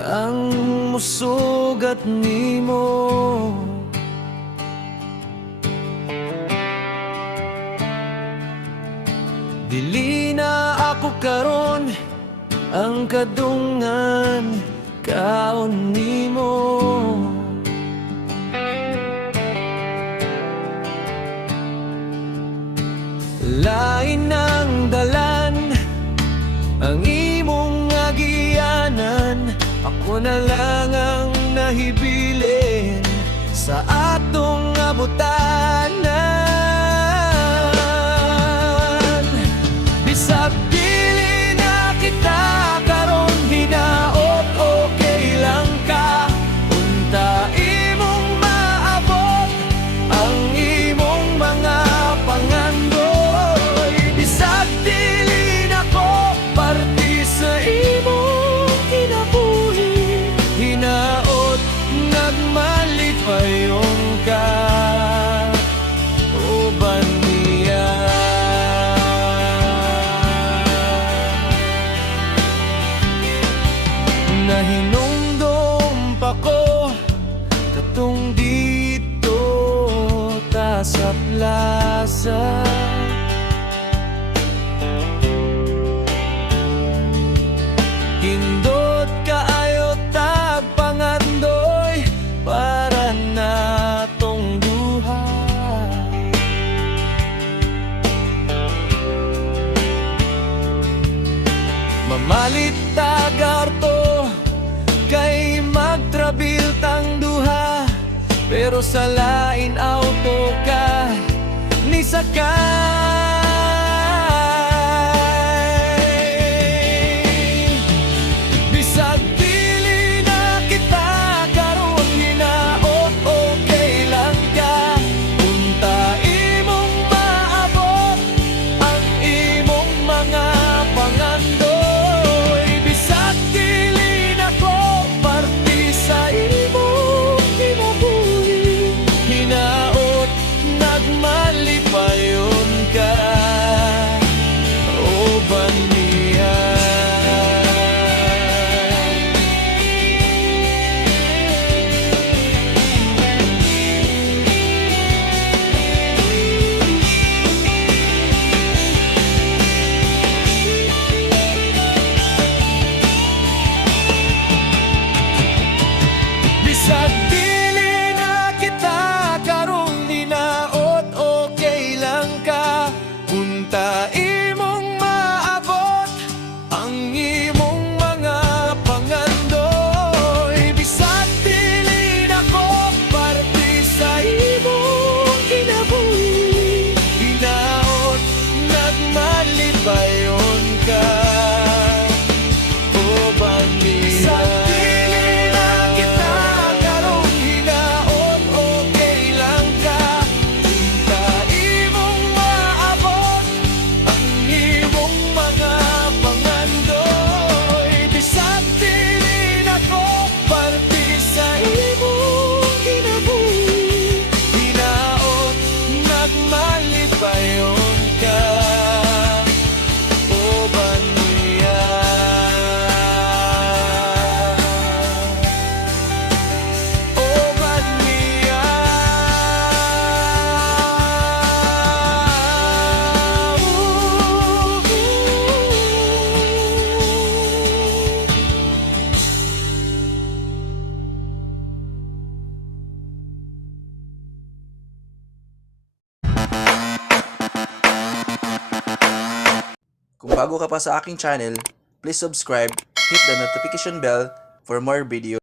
ang musugat nimo. Dili na ako karon ang kadungan kaon nimo. Lain ang dalan ang imong agianan, ako na lang ang nahibilin sa atong abutanan. Bisag dili na kita karon hinaot, okay lang ka. Unta imong maabot ang imong mga pangandoy. Bisag dili na ko parte sa imong kinabuhi, hinaot nagmalipayon ka. Uban niya nahinumdum pa ko katong dito ta sa plaza. Hindot kaayo tag pangandoy para natong duha. Mamalit tagarto kay magtrabil tang duha, pero sa lain auto ka ni sakay. Bisag dili na kita karon hinaot, okay lang ka. Unta imong maabot ang imong mga pangandoy. Bisag dili na ko parte sa imong kinabuhi, hinaot nagmalipayon ka. Uban niya bisag dili na kita karong hinaot, okay lang ka. Unta imong maabot ang imong mga pangandoy. Bisag dili na ko parte sa imong kinabuhi, hinaot nagmalipayon ka. Uban niya payon ka. Uban niya uban niya Kung bago ka pa sa aking channel, please subscribe, hit the notification bell for more videos.